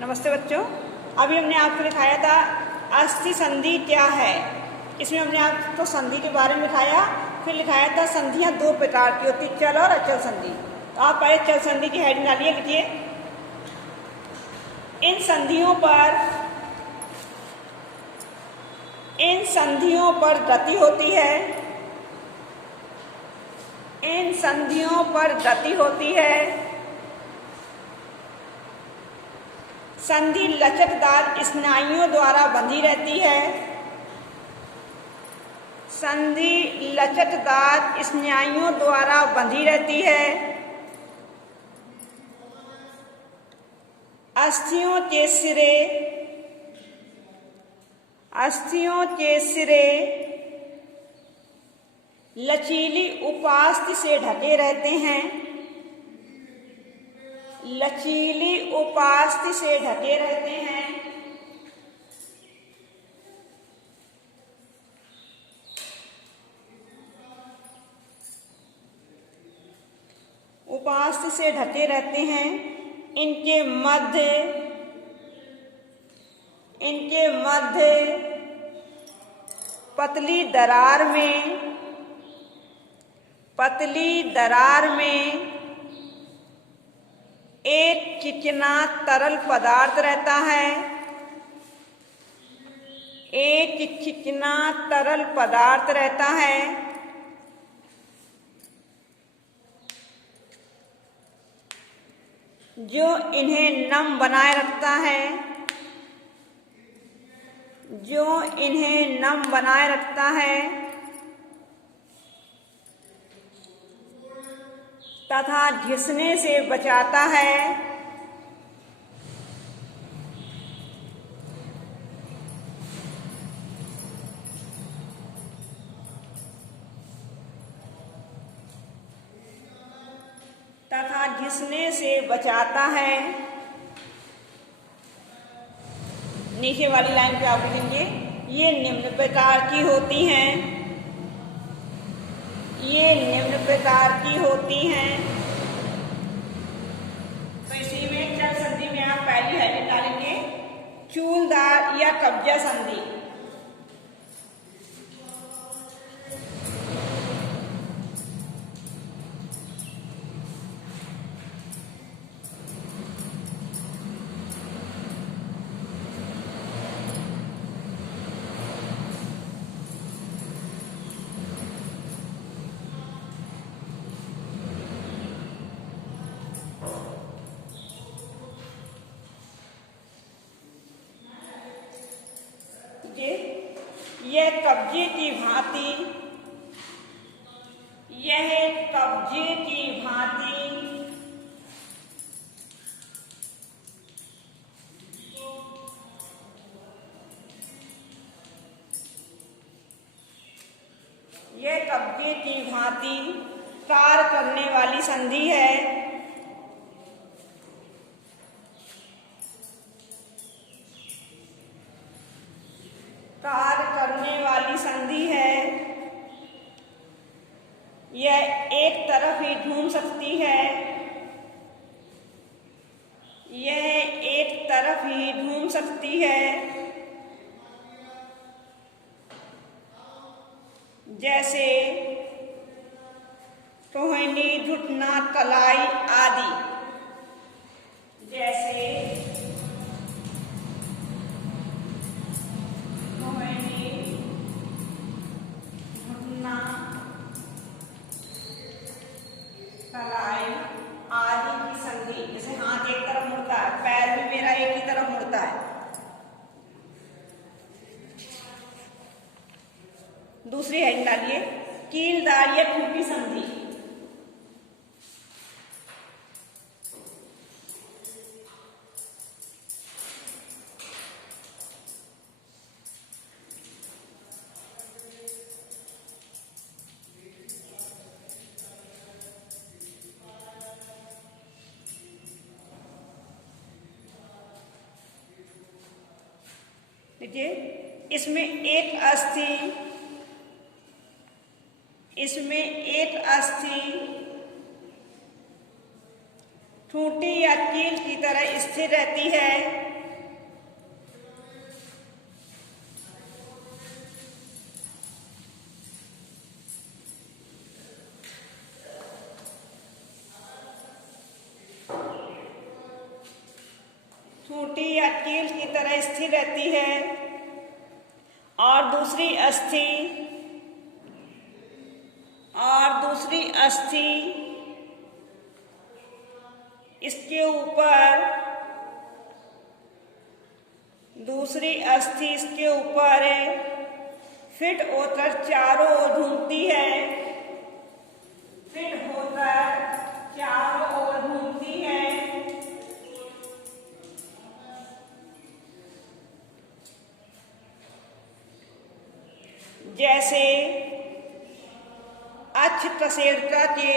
नमस्ते बच्चों। अभी हमने आपको दिखाया था अस्थि संधि क्या है। इसमें हमने आपको संधि के बारे में लिखाया, फिर लिखाया था संधियां दो प्रकार की होती, चल और अचल संधि। तो आप पहले चल संधि की हेडिंग डालिए, लिखिए इन संधियों पर गति होती है। इन संधियों पर गति होती है। संधि लचकदार स्नायुओं द्वारा बंधी रहती है। संधि लचकदार स्नायुओं द्वारा बंधी रहती है। अस्थियों के सिरे लचीली उपास्थि से ढके रहते हैं। लचीली उपास्थि से ढके रहते हैं। उपास्थि से ढके रहते हैं। इनके मध्य पतली दरार में एक चिकना तरल पदार्थ रहता है। एक चिकना तरल पदार्थ रहता है जो इन्हें नम बनाए रखता है। तथा घिसने से बचाता है। नीचे वाली लाइन पे आप लिखेंगे ये निम्न प्रकार की होती हैं। तो इसी में चल संधि में आप पहली हेडिंग डालेंगे चूलदार या कब्जा संधि। यह कब्जे की भांति कार्य करने वाली संधि है। यह एक तरफ ही घूम सकती है। जैसे टोहनी, घुटना, कलाई आदि। की संधि, जैसे हाथ एक तरफ मुड़ता है, पैर भी मेरा एक ही तरफ मुड़ता है। दूसरी हेडिंग डालिए कीलदार या खूंटी संधि। देखिए इसमें एक अस्थि ठूंठी या कील की तरह स्थिर रहती है। चोटी या कील की तरह स्थिर रहती है और दूसरी अस्थि इसके ऊपर फिट होकर चारों ओर घूमती है। जैसे अक्ष तसेड़ता के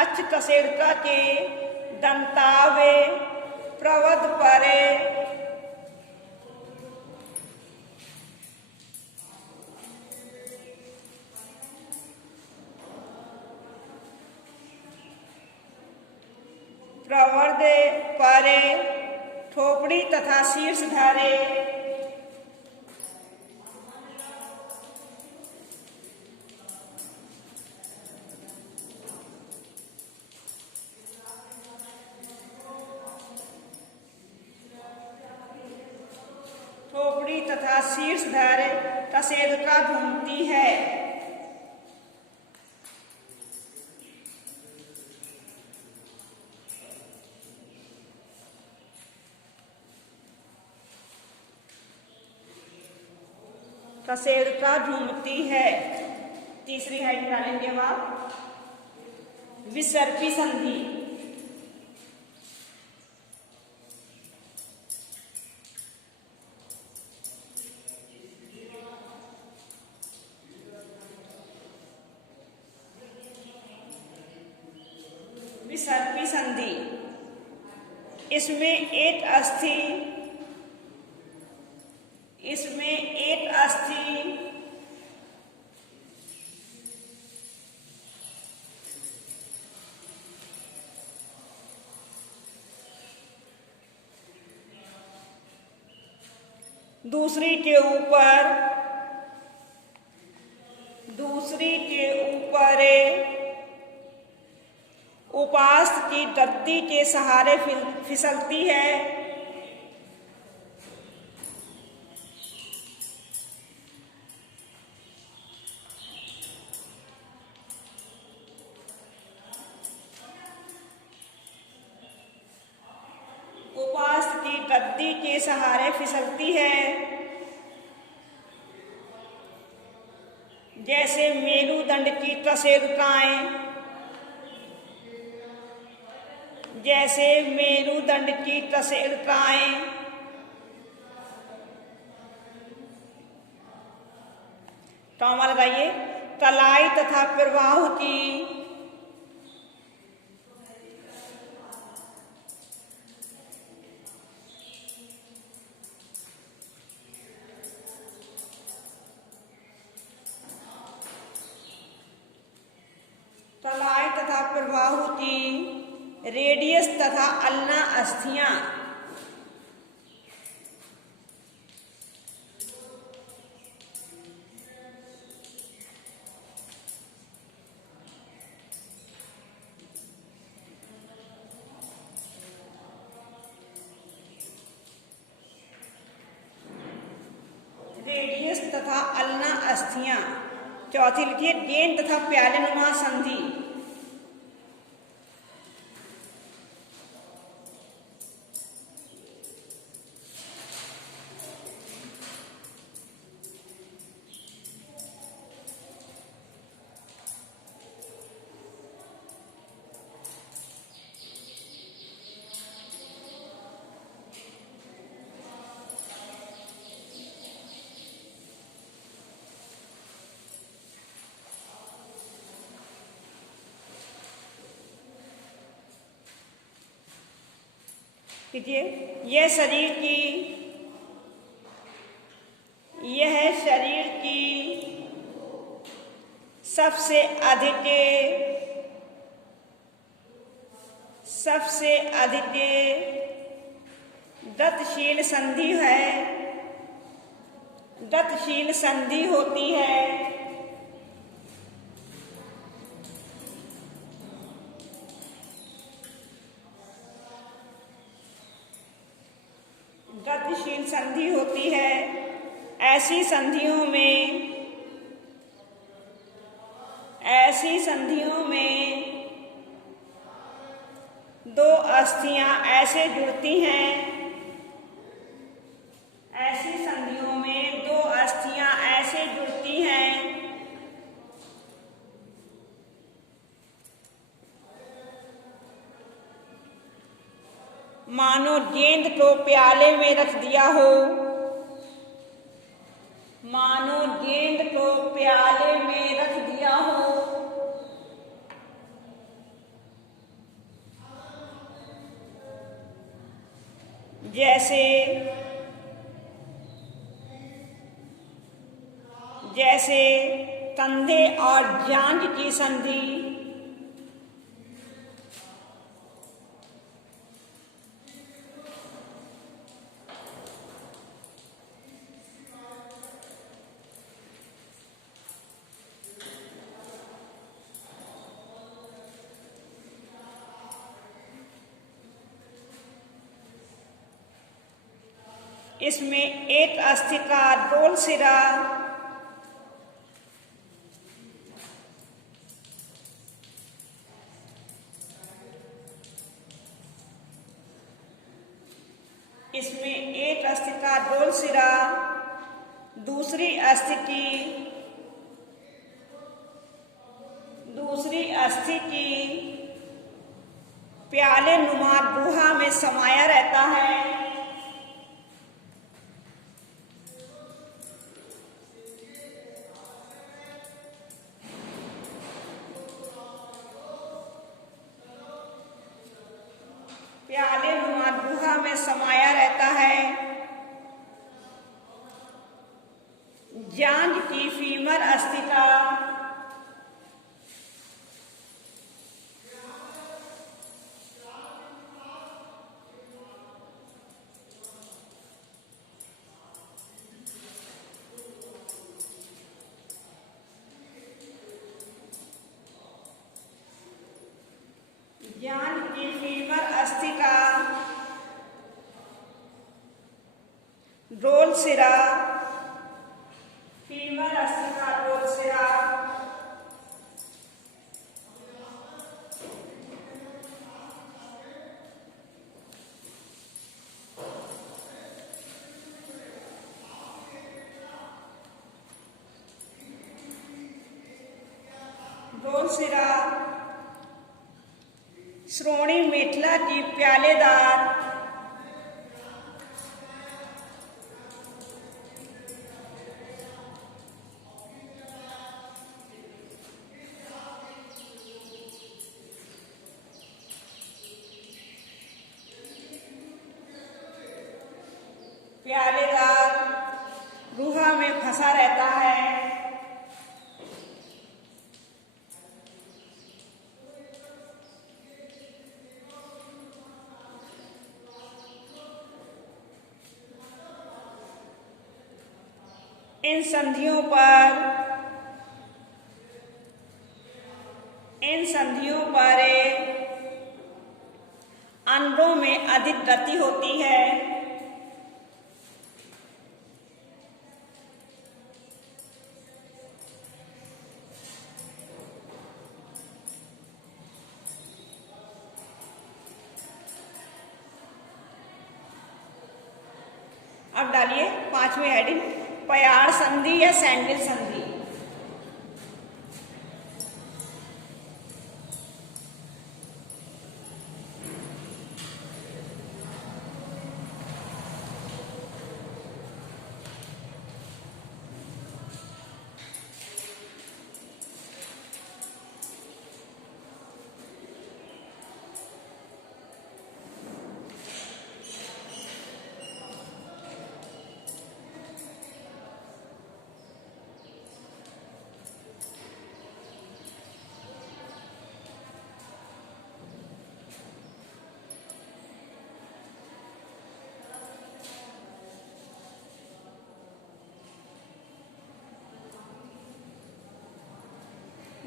अक्ष तसेड़ता के दंतावे प्रवद परे प्रवर्दे परे ठोपड़ी तथा शीर्ष धारे तसेड़ता घूमती है। तसेड़ता घूमती है। तीसरी है निकालेंगे आप विसर्पी संधि। विसर्पी संधि इसमें एक अस्थि दूसरी के ऊपर उपास की गद्दी के सहारे फिसलती है। उपास की गद्दी के सहारे फिसलती है। जैसे मेरुदंड की तसेड़ताएं टॉमा लगाइए। तलाई तथा प्रवाह की रेडियस तथा अल्ना अस्थियां चौथी लिखिए गेंद तथा प्यालेनुमा संधि। कीजिए यह शरीर की सबसे अधिक सबसे अधिक गतिशील संधि है, गतिशील संधि होती है। गतिशील संधि होती है। ऐसी संधियों में दो अस्थियां ऐसे जुड़ती हैं, ऐसी संधियों में दो अस्थियां ऐसे जुड़ती हैं मानो गेंद को प्याले में रख दिया हो, मानो गेंद को प्याले में रख दिया हो। जैसे कंधे और जांघ की संधि, इसमें एक अस्थि का गोल सिरा दूसरी अस्थि की प्याले नुमा गुहा में समाया रहता है। प्याले नुमा गुहा में समाया रहता है। जांघ की फीमर अस्थि का रोल सिरा, फीमर अस्थि का रोल सिरा श्रोणी मेखला की प्यालेदार गुहा में फंसा रहता है। इन संधियों पर अंगों में अधिक गति होती है। अब डालिए 5वें हेडिंग, प्यार संधि या सैंडल संधि।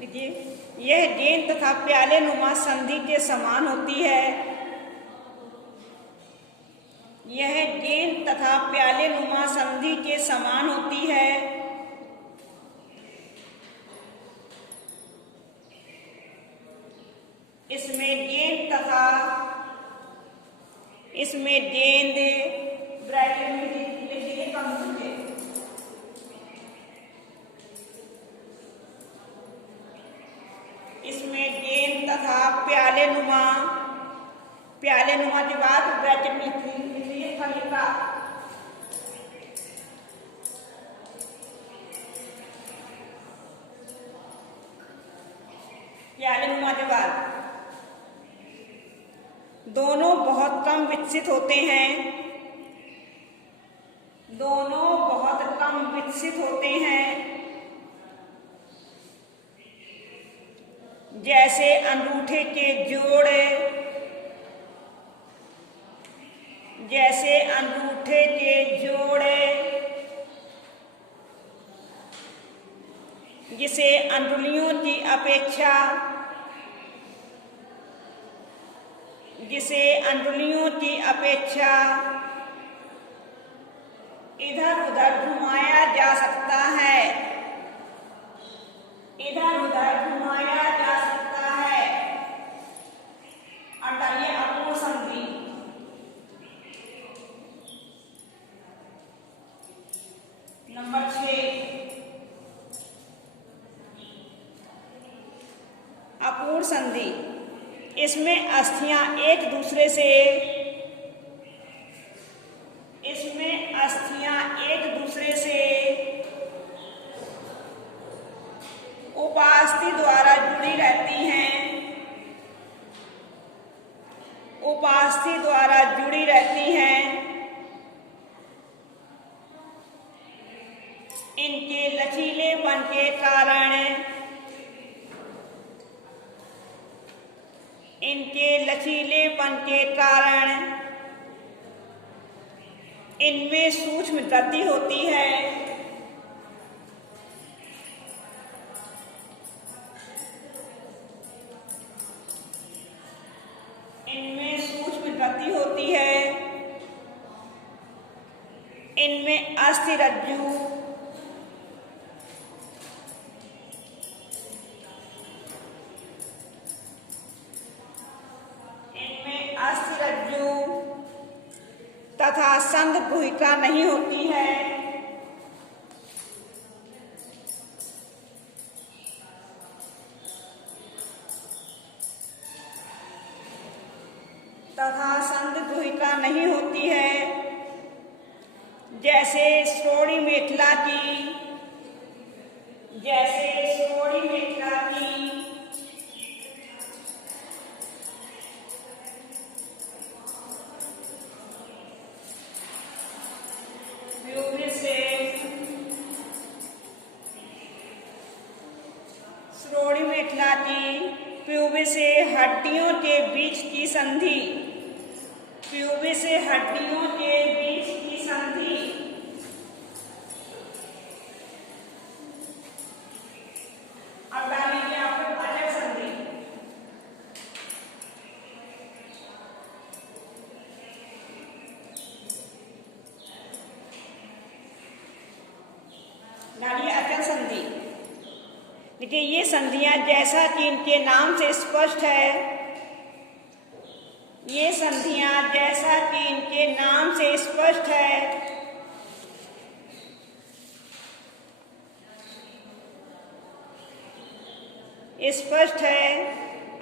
देखिए, यह गेंद तथा प्याले नुमा संधि के समान होती है। यह गेंद तथा प्याले नुमा संधि के समान होती है। इसमें गेंद ब्रैकेट में लिख दीजिए कम से। इसमें गेंद तथा प्याले नुमा के बाद ब्रैकेट में लिख दीजिए फलिका। प्याले नुमा के बाद दोनों बहुत कम विकसित होते हैं। दोनों बहुत कम विकसित होते हैं। जैसे अंगूठे के जोड़, जैसे अंगूठे के जोड़, जिसे अंगुलियों की अपेक्षा, जिसे अंगुलियों की अपेक्षा इधर उधर घुमाया जा सकता है। इधर उधर घुमाया जा सकता है। और डालिए अपूर्ण संधि। नंबर 6, अपूर्ण संधि। इसमें अस्थियां एक दूसरे से उपास्थि द्वारा जुड़ी रहती हैं। उपास्थि द्वारा जुड़ी रहती हैं। इनके लचीलेपन के कारण, इनमें सूक्ष्म गति होती है। इनमें सूक्ष्म गति होती है। इनमें अस्थिरज्जु, तथा संघ गुहिका नहीं होती है। जैसे श्रोणी मेखला की, प्यूबिस से हड्डियों के बीच की संधि, प्यूबिस से हड्डियों के बीच की संधि। अब डालेंगे आपको अचल संधि। डालिए अचल संधि। देखिए, ये संधियां जैसा कि इनके नाम से स्पष्ट है, ये संधियां जैसा कि इनके नाम से स्पष्ट है,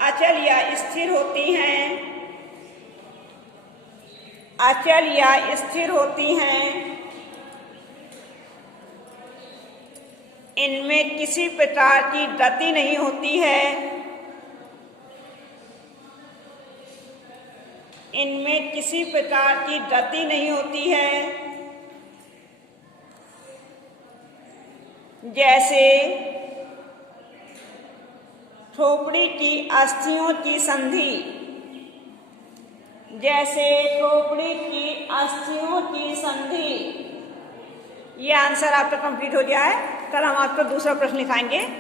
अचल या स्थिर होती हैं। अचल या स्थिर होती हैं। इनमें किसी प्रकार की गति नहीं होती है। इनमें किसी प्रकार की गति नहीं होती है। जैसे खोपड़ी की अस्थियों की संधि, जैसे खोपड़ी की अस्थियों की संधि। ये आंसर आपका कंप्लीट हो गया है। कल हम आपको दूसरा प्रश्न लिखाएंगे।